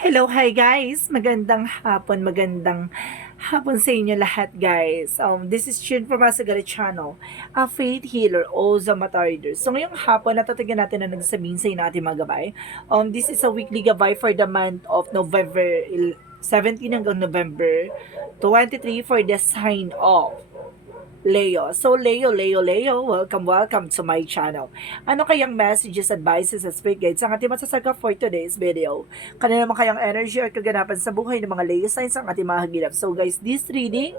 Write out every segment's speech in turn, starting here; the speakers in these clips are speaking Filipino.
Hello, hi guys! Magandang hapon sa inyo lahat guys. This is Chin from Asagari Channel, a faith healer o Zamata reader. So ngayong hapon, natatagan natin na nagsabihin sa inyo ating mga gabay. This is a weekly gabay for the month of November 17 hanggang November 23 for the sign of Leo. So, Leo, welcome to my channel. Ano kayang messages, advices, at spirit guides ang ating masasaga for today's video? Kanina naman kayang energy at kaganapan sa buhay ng mga Leo signs ang ating mga hagilap. So guys, this reading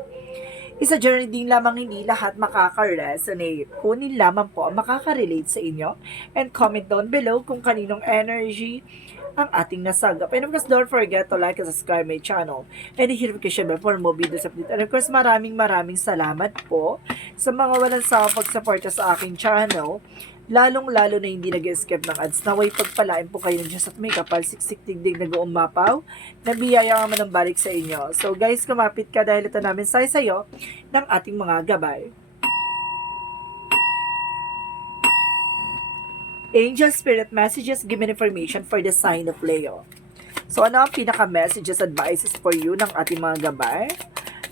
is a journey din lamang, hindi lahat makaka-resonate. Kunin lamang po ang makaka-relate sa inyo. And comment down below kung kaninong energy ang ating nasagap. And of course, don't forget to like and subscribe my channel. And hit notification bell for more videos update. And of course, maraming salamat po sa mga walang sawang pagsuporta sa aking channel. Lalong-lalo na hindi nag-escape ng ads. Naway pagpalain po kayo ng Diyos at may kapal, siksik, tigdig, nag-uumapaw, na biyaya nga man ang balik sa inyo. So guys, kumapit ka dahil ito namin sayo ng ating mga gabay. Angel Spirit Messages given information for the sign of Leo. So ano ang pinaka-messages, advices for you ng ating mga gabay?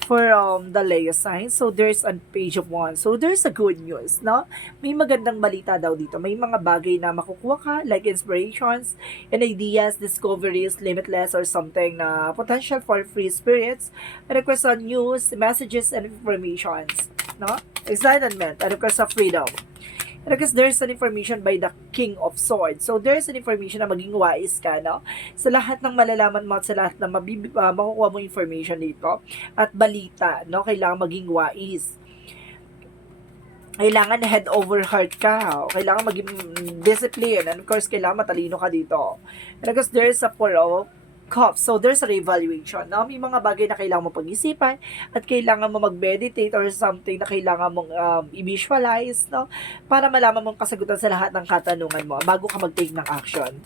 For the Leo sign. So there's a page of one. So there's a good news, no? May magandang balita daw dito. May mga bagay na makukuha ka, like inspirations and ideas, discoveries, limitless or something na potential for free spirits. And of course, news, messages, and informations, no? Excitement, and of course, freedom. And because there's an information by the King of Swords. So there's an information na maging wise ka, no? Sa lahat ng malalaman mo at sa lahat ng makukuha mo information dito at balita, no? Kailangan maging wise. Kailangan head over heart ka, ha? Kailangan maging discipline, and of course, kailangan matalino ka dito. And because there's a Four of Cups. So, there's a reevaluation. No? May mga bagay na kailangan mo pag-isipan at kailangan mo mag-meditate or something na kailangan mong i-visualize, no? Para malaman mong kasagutan sa lahat ng katanungan mo bago ka mag-take ng action.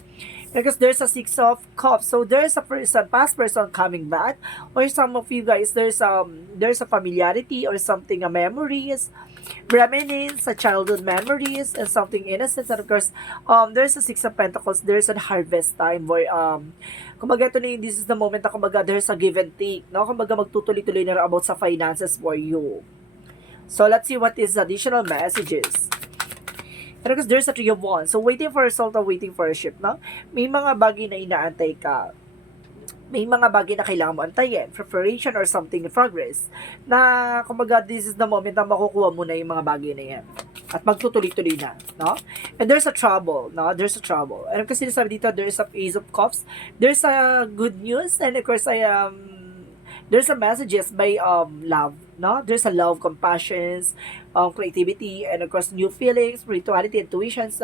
Because there's a Six of Cups. So, there's a person, past person coming back, or some of you guys, there's a familiarity or something, memories, reminiscence sa childhood memories and something innocent. And of course, there's a Six of Pentacles. There's a harvest time where kumbaga ito na this is the moment na kumbaga there's a give and take, no? Kumbaga magtutuloy-tuloy na about sa finances for you. So let's see what is additional messages. And because there's a Three of Wands. So waiting for a result or waiting for a ship, no? May mga bagay na inaantay ka. May mga bagay na kailangan mo antayin, preparation or something in progress, na kumbaga this is the moment na makukuha mo na yung mga bagay na yan. At magtutuloy-tuloy na, no? And there's a trouble, no? There's a trouble. And kasi sinasabi dito, there's a Ace of Cups, there's a good news, and of course, there's a messages by love, no? There's a love, compassions, creativity, and of course, new feelings, spirituality, intuitions,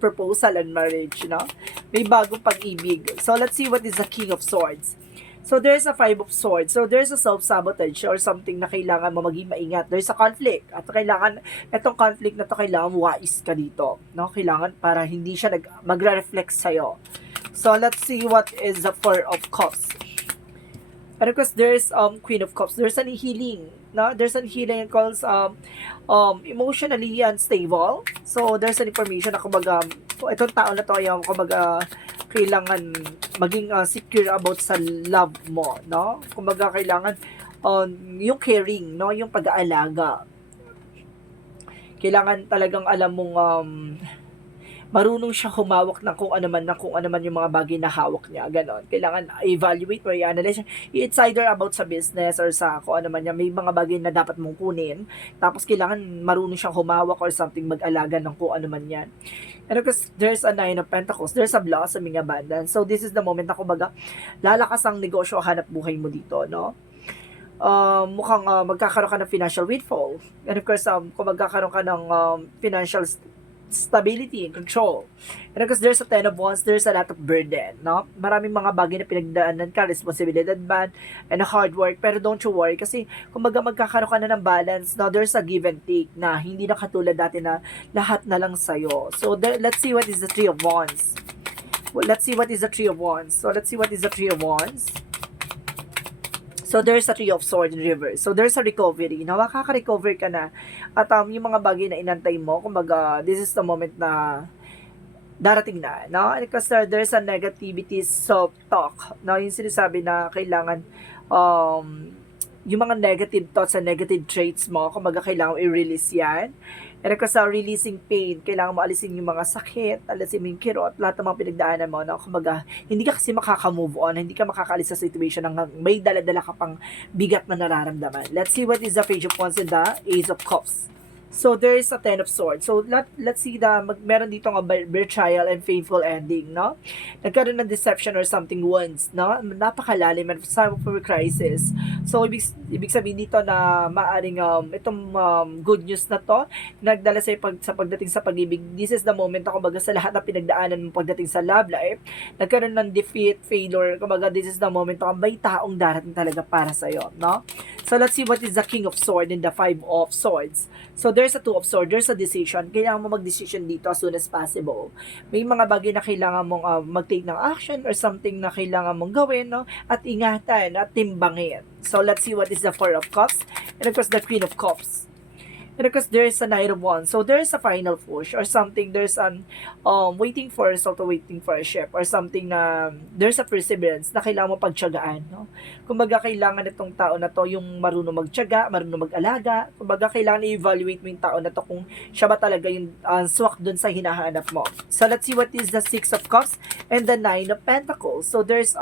proposal, and marriage, no? May bagong pag-ibig. So, let's see what is the King of Swords. So, there's a Five of Swords. So, there's a self-sabotage or something na kailangan mo maging maingat. There's a conflict. At kailangan, itong conflict na to, kailangan wise ka dito, no? Kailangan para hindi siya magre-reflect sa'yo. So, let's see what is the Four of Cups. And of course, there's Queen of Cups. There's an healing, no? There's an healing that calls emotionally unstable. So, there's an information na kumbaga, itong tao na to, yung kumbaga, kailangan maging secure about sa love mo, no? Kumbaga, kailangan yung caring, no? Yung pag-aalaga. Kailangan talagang alam mong marunong siya humawak ng kung ano man yung mga bagay na hawak niya, ganon. Kailangan evaluate or i-analyze. It's either about sa business or sa kung ano man niya. May mga bagay na dapat mong kunin. Tapos kailangan marunong siyang humawak or something, mag-alaga ng kung ano man yan. And because there's a Nine of Pentacles, there's a blossoming abundance. So this is the moment na kumbaga lalakas ang negosyo, hanap buhay mo dito, no? Mukhang magkakaroon ka ng financial windfall. And of course, kung magkakaroon ka ng financial stability and control. And because there's a Ten of Wands, there's a lot of burden, no? Maraming mga bagay na pinagdaanan ka, responsibility ban, and hard work, pero don't you worry, kasi kumbaga magkakaroon ka na ng balance, no? There's a give and take na hindi na katulad dati na lahat na lang sa'yo. So, let's see what is the Three of Wands. Well, let's see what is the Three of Wands. So, let's see what is the Three of Wands. So, there's a Three of Swords in reverse. So, there's a recovery. Na makaka-recover ka na. At yung mga bagay na inantay mo, kumbaga, this is the moment na darating na, no? Because there's a negativity self-talk, no? Yung sinasabi na kailangan, yung mga negative thoughts and negative traits mo, kumbaga kailangan i-release yan. And because sa releasing pain, kailangan mo alisin yung mga sakit, alisin mo yung kirot, lahat ng mga pinagdaanan mo, no? Kumbaga, hindi ka kasi makaka-move on, hindi ka makakaalis sa situation hanggang may dala-dala ka pang bigat na nararamdaman. Let's see what is the Page of Wands and the Ace of Cups. So, there is a Ten of Swords. So, let's see meron dito nga betrayal and painful ending, no? Nagkaroon ng deception or something once, no? Napakalalim and time of crisis. So, ibig sabihin dito na maaring itong good news na to, nagdala sa pagdating sa pag-ibig. This is the moment na kumbaga sa lahat ng pinagdaanan mo pagdating sa love life, nagkaroon ng defeat, failure, kumbaga this is the moment na may taong darating talaga para sa'yo, no? So, let's see what is the King of Swords and the Five of Swords. So, there's a Two of Swords, there's a decision. Kailangan mo mag-decision dito as soon as possible. May mga bagay na kailangan mong mag-take ng action or something na kailangan mong gawin, no? At ingatan at timbangin. So, let's see what is the Four of Cups and of course the Queen of Cups. And of course, there's a Knight of Wands. So, there's a final push or something. There's waiting for a result or waiting for a ship or something na there's a perseverance na kailangan mo pagtiyagaan, no? Kumbaga, kailangan itong tao na to yung marunong magtiyaga, marunong mag-alaga. Kumbaga, kailangan i-evaluate mo yung tao na to kung siya ba talaga yung swak dun sa hinahanap mo. So, let's see what is the Six of Cups and the Nine of Pentacles. So, there's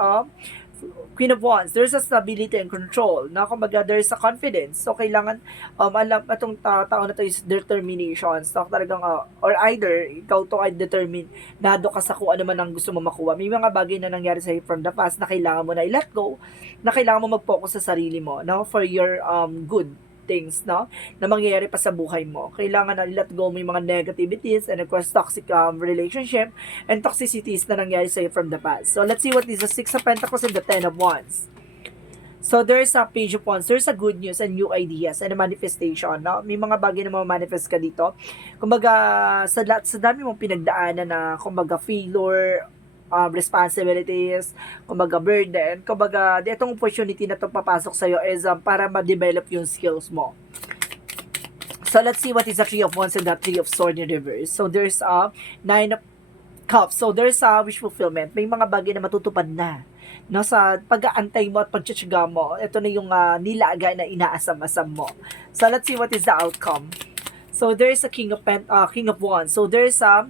Queen of Wands, there's a stability and control. Na kumbaga, there's a confidence. So, kailangan, alam, itong tao na to is determination. So, talagang, or either, ikaw to ay determinado ka sa kung ano man ang gusto mo makuha. May mga bagay na nangyari sa'yo from the past na kailangan mo na i-let go, na kailangan mo mag-focus sa sarili mo, no? For your good things, no? Na mangyayari pa sa buhay mo. Kailangan na let go mo yung mga negativities and of course toxic relationship and toxicities na nangyari sa'yo from the past. So, let's see what is the Six of Pentacles and the Ten of Wands. So, there's a Page of Wands. There's a good news and new ideas and a manifestation, no? May mga bagay na ma-manifest ka dito. Kumbaga, sa dami mong pinagdaanan na, kumbaga, failure, responsibilities, kumbaga burden, kumbaga itong opportunity na to papasok sa'yo is para ma-develop yung skills mo. So, let's see what is the Three of Wands and the Three of Swords in reverse. So, there's a Nine of Cups. So, there's a wish fulfillment. May mga bagay na matutupad na, no, sa pag-aantay mo at pagtsatsaga mo. Ito na yung nilaga na inaasam-asam mo. So, let's see what is the outcome. So, there's a King of Wands. So, there's a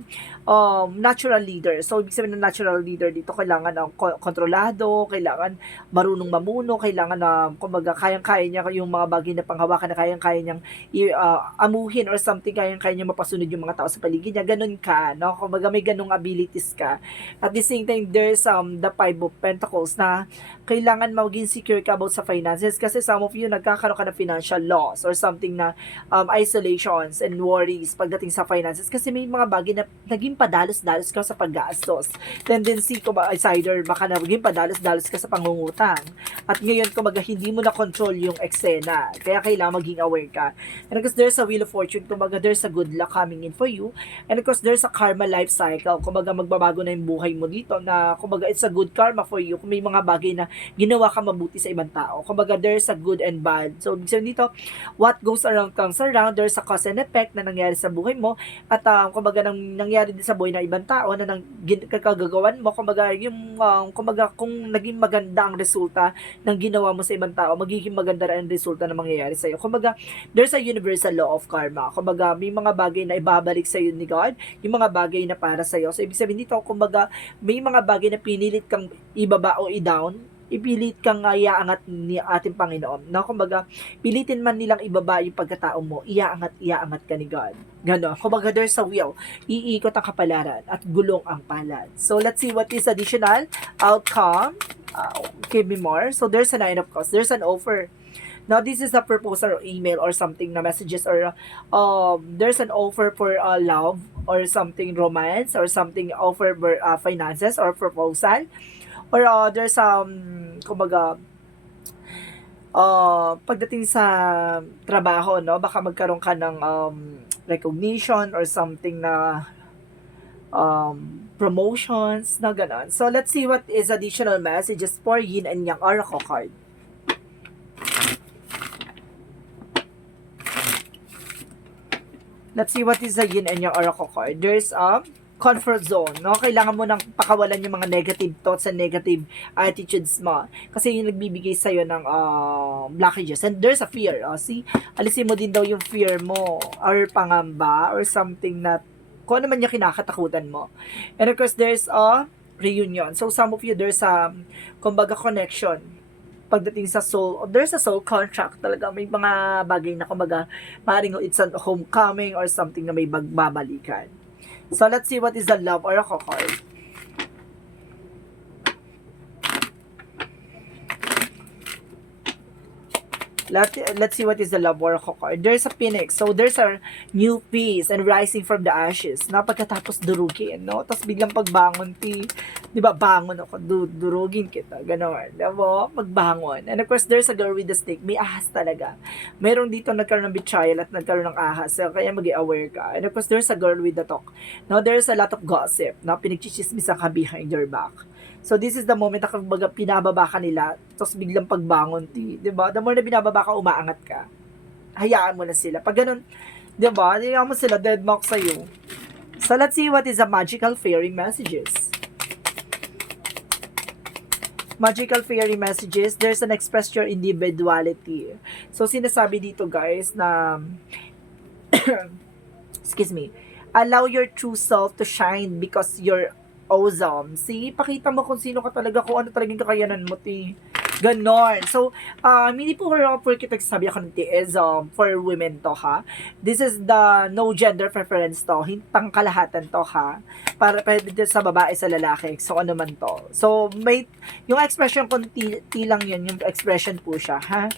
natural leader. So, ibig sabihin ng natural leader dito, kailangan kontrolado, kailangan marunong mamuno, kailangan na, kumbaga, kayang-kaya niya yung mga bagay na panghawakan na kayang-kaya niyang amuhin or something, kayang-kaya niya mapasunod yung mga tao sa paligid niya. Ganun ka, no? Kumbaga, may ganung abilities ka. At the same time, there's the Five of Pentacles na kailangan maging secure ka about sa finances kasi some of you nagkakaroon ka ng financial loss or something na isolations and worries pagdating sa finances kasi may mga bagay na naging padalos-dalos ka sa paggastos. Tendency ko ba, either baka naging padalos-dalos ka sa pangungutang. At ngayon, kumaga, hindi mo na control yung eksena. Kaya kailangan maging aware ka. And because there's a Wheel of Fortune, kumaga, there's a good luck coming in for you. And of course, there's a karma life cycle. Kumaga, magbabago na yung buhay mo dito na, kumaga, it's a good karma for you. Kung may mga bagay na ginawa ka mabuti sa ibang tao. Kumaga, there's a good and bad. So, ibig sabihin dito, what goes around comes around. There's a cause and effect na nangyari sa buhay mo. At, kumaga, nangyari din sa buhay ng ibang tao na kagagawan mo, kumbaga, yung, kumbaga, kung naging maganda ang resulta ng ginawa mo sa ibang tao, magiging maganda rin ang resulta na mangyayari sa'yo. Kumbaga, there's a universal law of karma. Kumbaga, may mga bagay na ibabalik sa'yo ni God, yung mga bagay na para sa'yo. So, ibig sabihin dito, kumbaga, may mga bagay na pinilit kang ibaba o i-down, ipilit kang iaangat ni ating Panginoon. No? Kumbaga, pilitin man nilang ibaba yung pagkatao mo, iaangat ka ni God. Gano'n. Kumbaga, there's a will. Iikot ang kapalaran at gulong ang palad. So, let's see what is additional outcome. Give me more. So, there's a Nine of Cups. There's an offer. Now, this is a proposal or email or something na messages or there's an offer for love or something romance or something offer for finances or proposal. Or there's kumbaga, pagdating sa trabaho, no, baka magkaroon ka ng recognition or something na promotions na gano'n. So, let's see what is additional messages for Yin and Yang Oracle card. Let's see what is the Yin and Yang Oracle card. There's comfort zone, no? Kailangan mo nang pakawalan yung mga negative thoughts and negative attitudes mo. Kasi yung nagbibigay sa'yo ng blockages. And there's a fear. See? Alisin mo din daw yung fear mo or pangamba or something na kung ano man yung kinakatakutan mo. And of course, there's a reunion. So, some of you, there's a, kumbaga, connection pagdating sa soul, there's a soul contract talaga. May mga bagay na kumbaga, maaaring it's a homecoming or something na may babalikan. So, let's see what is the love oracle card. Let's see what is the love oracle card. There's a phoenix. So, there's a new peace and rising from the ashes. Na pagkatapos durugin, no? Tapos biglang pagbangon, di ba, bangon ako, durugin kita. Ganon. Diba? Magbangon. And of course, there's a girl with the snake. May ahas talaga. Merong dito nagkaroon ng betrayal at nagkaroon ng ahas. So, kaya mag-i-aware ka. And of course, there's a girl with the talk. Now, there's a lot of gossip. Na pinagchichismisan ka behind your back. So, this is the moment na kumbaga pinababa ka nila, tapos biglang pagbangon, diba? The more na binababa ka, umaangat ka. Hayaan mo na sila. Pag ganun, diba? Hayaan mo sila, deadlock sa'yo. So, let's see what is the magical fairy messages. Magical fairy messages, there's an express your individuality. So, sinasabi dito, guys, na excuse me, allow your true self to shine because you're awesome. See, pakita mo kung sino ka talaga, kung ano talagang kakayanan mo, ganon. So, hindi po porkit nagsasabi ako ng is for women to, ha. This is the no gender preference to, pangkalahatan to, ha. Para pwede sa babae, sa lalaki, so ano man to. So, may, yung expression kung lang yun, yung expression po siya, ha.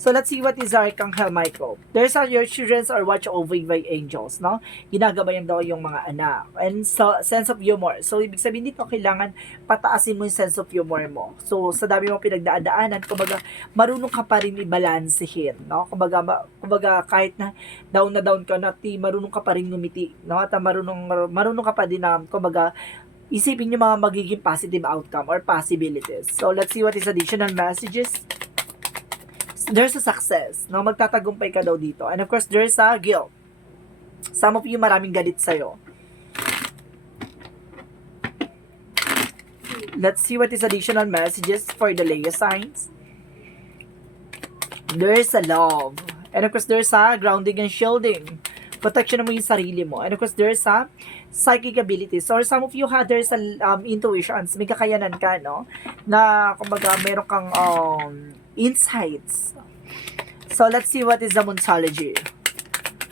So, let's see what is Archangel Michael. There's your children are watched over by angels, no? Ginagabayan daw yung mga anak. And so, sense of humor. So, ibig sabihin dito, kailangan pataasin mo yung sense of humor mo. So, sa dami mo pinagdaanan, kumbaga, marunong ka pa rin i-balancehin, no? Kumbaga, kahit na down ka na, marunong ka pa rin ngumiti, no? At marunong ka pa din na, kumbaga, isipin yung mga magiging positive outcome or possibilities. So, let's see what is additional messages. There's a success, no? Magtatagumpay ka daw dito. And of course, there's a guilt. Some of you, maraming galit sa'yo. Let's see what is additional messages for the Leo signs. There's a love. And of course, there's a grounding and shielding. Protection mo yung sarili mo. And of course, there's a psychic abilities. Or some of you, there's a intuitions. May kakayanan ka, no? Na, kumbaga, meron kang insights. So, let's see what is the Moonology.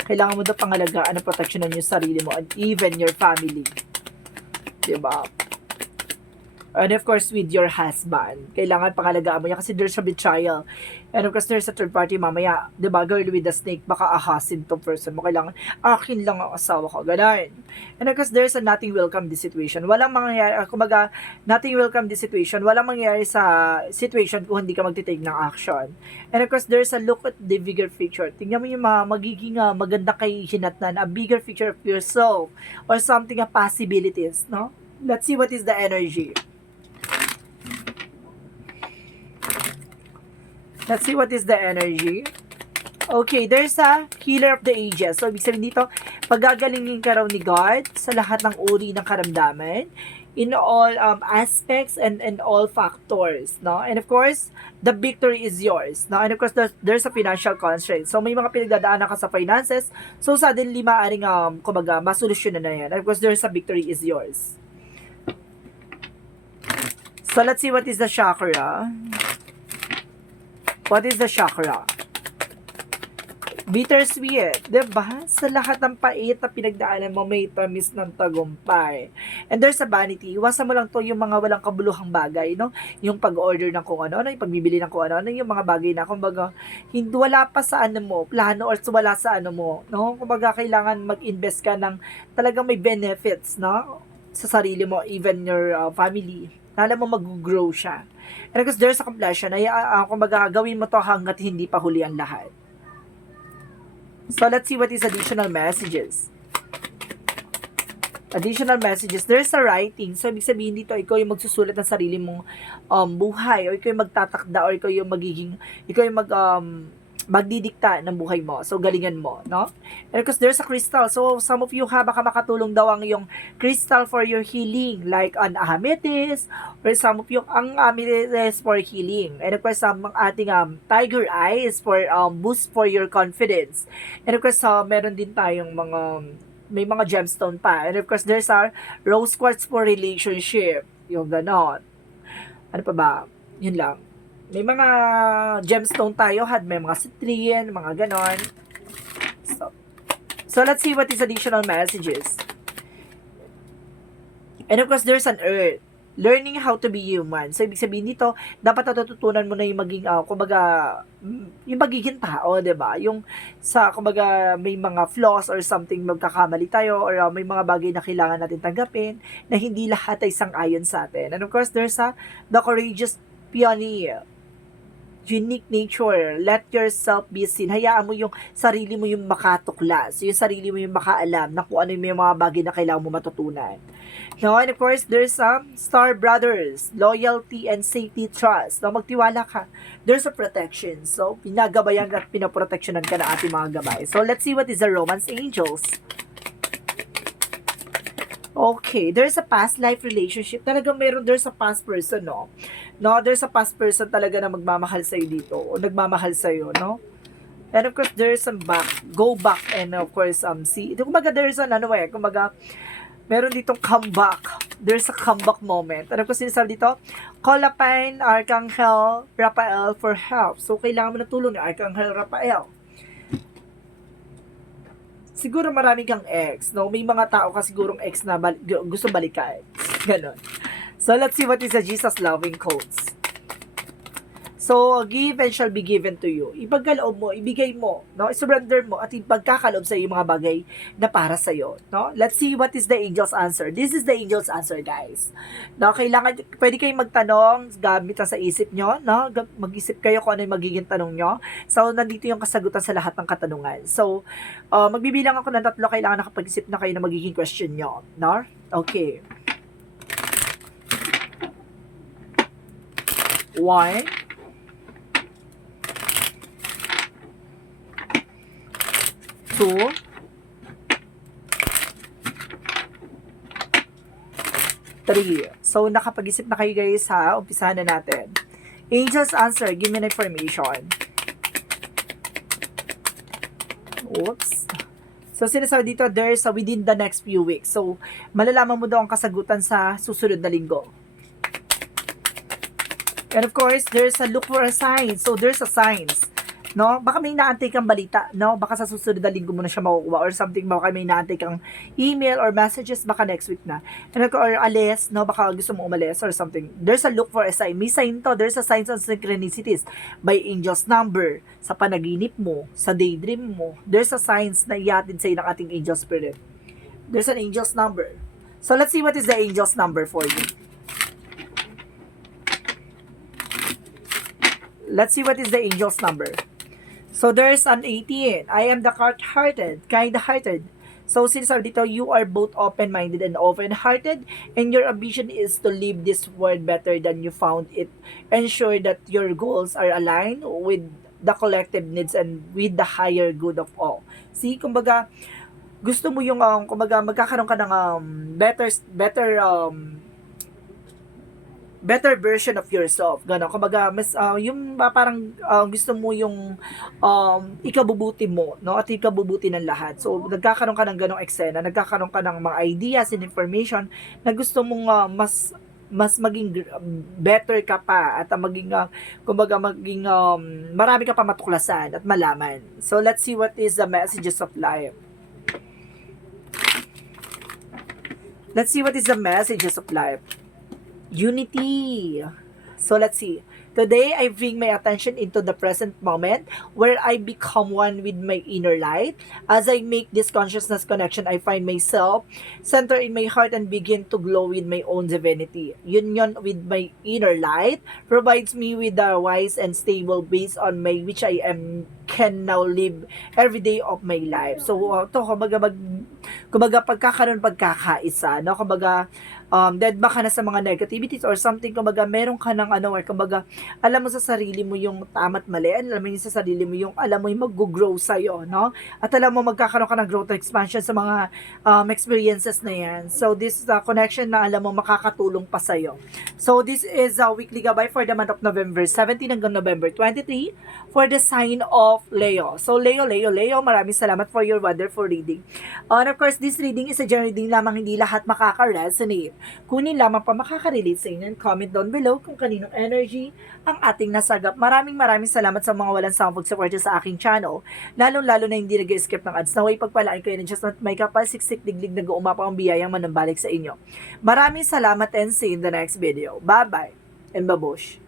Kailangan mo daw pangalagaan ang protection ng yung sarili mo and even your family. Diba? And of course, with your husband. Kailangan pangalagaan mo yan kasi there's a betrayal. And of course, there's a third party mamaya. Diba? Girl with the snake, baka ahasin tong person mo. Kailangan, akin lang ang asawa ko. Ganun. And of course, there's a nothing welcome this situation. Walang mangyayari, kumbaga, nothing welcome this situation. Walang mangyayari sa situation kung hindi ka magtitake ng action. And of course, there's a look at the bigger picture. Tingnan mo yung mga magiging maganda kay hinatnan, a bigger picture of yourself or something, possibilities, no? Let's see what is the energy. Let's see what is the energy. Okay, there's a healer of the ages. So, ibig sabihin dito, pagagalingin ka raw ni God sa lahat ng uri ng karamdaman, in all aspects and all factors, no? And of course, the victory is yours, no? And of course, there's a financial constraint. So, may mga pinagdadaanan ka sa finances, so suddenly, maaaring, kumbaga, masolusyonan na yan. And of course, there's a victory is yours. So, let's see what is the chakra. What is the chakra? Bittersweet, diba? Sa lahat ng pait na pinagdaanan mo, may tamis ng tagumpay. And there's a vanity. Iwasan mo lang to yung mga walang kabuluhang bagay, no? Yung pag-order ng kung ano, yung pagbibili ng kung ano, yung mga bagay na, kumbaga, hindi, wala pa sa ano mo, plano or wala sa ano mo, no? Kumbaga, kailangan mag-invest ka ng talagang may benefits, no? Sa sarili mo, even your family. Alam mo, mag-grow siya. And because there's a completion, ay, kumbaga, gawin mo to hanggat hindi pa huli ang lahat. So, let's see what is additional messages. Additional messages. There's a writing. So, ibig sabihin dito, ikaw yung magsusulat ng sarili mong buhay, o ikaw yung magtatakda, or ikaw yung magiging, ikaw yung magdidikta ng buhay mo. So, galingan mo, no? And because there's a crystal. So, some of you baka makatulong daw ang yung crystal for your healing. Like an amethyst, or some of you, ang amethyst for healing. And of course, ang ating tiger eyes for boost for your confidence. And of course, meron din tayong may mga gemstone pa. And of course, there's our rose quartz for relationship. Yung ganon. Ano pa ba? Yun lang. May mga gemstone tayo, may mga citrine, mga ganon. So let's see what is additional messages. And of course, there's an earth. Learning how to be human. So, ibig sabihin dito, dapat natututunan mo na yung maging, kumbaga, yung magiging tao, diba? Yung kumbaga, may mga flaws or something magkakamali tayo or may mga bagay na kailangan natin tanggapin na hindi lahat ay sang-ayon sa atin. And of course, there's the courageous pioneer. Unique nature, let yourself be seen. Hayaan mo yung sarili mo yung makatuklas, yung sarili mo yung makaalam na kung ano yung mga bagay na kailangan mo matutunan. No, and of course, there's Star Brothers, loyalty and safety trust. No, magtiwala ka. There's a protection. So, pinagabayan at pinaproteksyonan ka ng ating mga gabay. So, let's see what is the Romance Angels. Okay, there's a past life relationship. Talagang there's a past person, no? No, there's a past person talaga na magmamahal sa'yo dito, o nagmamahal sa'yo, no? And of course, there's some go back, and of course, see, kumbaga there's kumbaga, meron ditong comeback. There's a comeback moment. And of course, sinasabi dito, call upon Archangel Raphael for help. So, kailangan mo na tulong ni Archangel Raphael. Siguro marami kang ex, no? May mga tao ka sigurong ex na gusto balikan. Ganon. So, let's see what is the Jesus loving quotes. So, give and shall be given to you. Ipagkaloob mo, ibigay mo, no? Surrender mo at ipagkakaloob sa iyo mga bagay na para sa iyo, no? Let's see what is the angel's answer. This is the angel's answer, guys. No, pwede kayong magtanong gamit sa isip nyo, no? Mag-isip kayo kung ano yung magiging tanong nyo. So, nandito yung kasagutan sa lahat ng katanungan. So, magbibilang ako ng 3, kailangan nakapag-isip na kayo na magiging question nyo, no? Okay. 1, 2, 3. So, nakapag-isip na kayo guys ha. Umpisahan na natin. Angel's answer. Give me an information. Oops. So, sinasabi dito, there's within the next few weeks. So, malalaman mo daw ang kasagutan sa susunod na linggo. And of course, there's a look for a sign. So, there's a signs. No? Baka may naantay kang balita, no? Baka sa susunod na linggo mo na siya makukuha or something, baka may naantay kang email or messages, baka next week na. Or alis, no? Baka gusto mo umalis or something. There's a look for a sign. May sign to. There's a signs and synchronicities by angel's number, sa panaginip mo, sa daydream mo. There's a signs na ihatid sa'yo ng ating angel spirit. There's an angel's number. So, let's see what is the angel's number for you. Let's see what is the angel's number. So, there's an 18. I am the kind-hearted. So, sinasabi dito, you are both open-minded and open-hearted, and your ambition is to live this world better than you found it. Ensure that your goals are aligned with the collective needs and with the higher good of all. See, kumbaga, gusto mo yung, kumbaga, magkakaroon ka ng better version of yourself. Gano'n. Kumbaga, mas, yung parang gusto mo yung ikabubuti mo, no? At ikabubuti ng lahat. So, nagkakaroon ka ng ganong eksena, nagkakaroon ka ng mga ideas and information na gusto mong mas maging better ka pa at maging, kumbaga, maging marami ka pa matuklasan at malaman. So, let's see what is the messages of life. Let's see what is the messages of life. Unity. So let's see. Today, I bring my attention into the present moment where I become one with my inner light. As I make this consciousness connection, I find myself centered in my heart and begin to glow with my own divinity. Union with my inner light provides me with the wise and stable base on which I can now live every day of my life. So, kumbaga pagkakaroon pagkakaisa, no? Kumbaga, dead ba ka na sa mga negativities or something, kumbaga meron ka ng ano, or kumbaga alam mo sa sarili mo yung tama't mali, alam mo yung sa sarili mo yung alam mo yung mag-grow sa'yo, no? At alam mo magkakaroon ka ng growth expansion sa mga experiences na yan. So this is a connection na alam mo makakatulong pa sa'yo. So this is a weekly gabay for the month of November 17 hanggang November 23 for the sign of Leo. So Leo, maraming salamat for your wonderful reading. And of course, this reading is a general reading lamang, hindi lahat makaka-resonate. Kunin lamang pa makaka-relate sa inyo, and comment down below kung kaninong energy ang ating nasagap. Maraming salamat sa mga walang sawang pag-support sa aking channel, lalong-lalo na hindi nag-skip ng ads. Naway pagpalaan kayo ng just not may kapal, siksik, diglig, nag-uumapa ang biyayang manambalik sa inyo. Maraming salamat and see you in the next video. Bye-bye and babush!